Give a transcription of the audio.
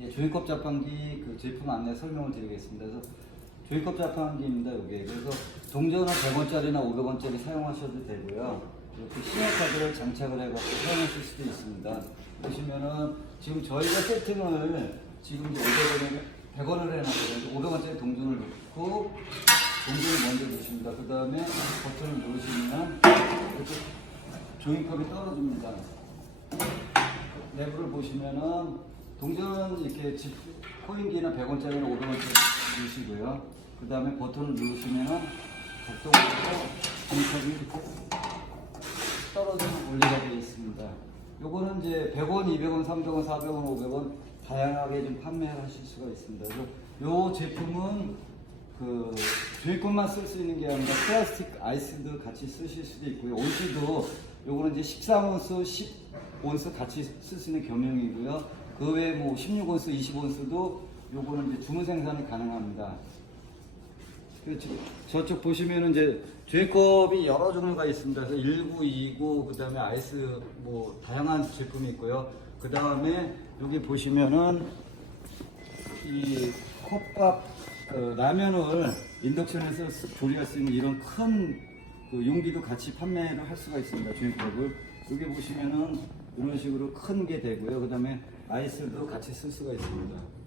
예, 조이컵 자판기 그 제품 안내 설명을 드리겠습니다. 그래서 조이컵 자판기입니다. 이게 그래서 동전은 100원짜리나 500원짜리 사용하셔도 되고요. 이렇게 신용카드를 장착을 해갖고 사용하실 수도 있습니다. 보시면은 지금 저희가 세팅을 지금 이제 500원에 100원을 해놨거든요. 500원짜리 동전을 넣고 동전을 먼저 넣으십니다. 그 다음에 버튼을 누르시면 이렇게 조이컵이 떨어집니다. 내부를 보시면은 동전 이렇게 집 코인기나 100원짜리나 500원짜리 누르시고요. 그 다음에 버튼을 누르시면은 작동해서 조이컵이 이렇게 떨어지는 원리가 되어 있습니다. 요거는 이제 100원, 200원, 300원, 400원, 500원 다양하게 좀 판매를 하실 수가 있습니다. 요 제품은 그 조이콘만 쓸 수 있는 게 아니라 플라스틱 아이스도 같이 쓰실 수도 있고요. 온수도 요거는 이제 13온수, 10온수 같이 쓸 수 있는 겸용이고요. 그 외에 뭐 16온수, 20온수도 요거는 이제 주문 생산이 가능합니다. 그 저- 저쪽 보시면은 이제 조이컵이 여러 종류가 있습니다. 그래서 19, 29, 그 다음에 아이스 뭐 다양한 제품이 있고요. 그 다음에 여기 보시면은 이 컵밥 어, 라면을 인덕션에서 쓰- 조리할 수 있는 이런 큰 그 용기도 같이 판매를 할 수가 있습니다. 조이컵을 여기 보시면은 이런 식으로 큰 게 되고요. 그 다음에 아이스도 같이 쓸 수가 있습니다.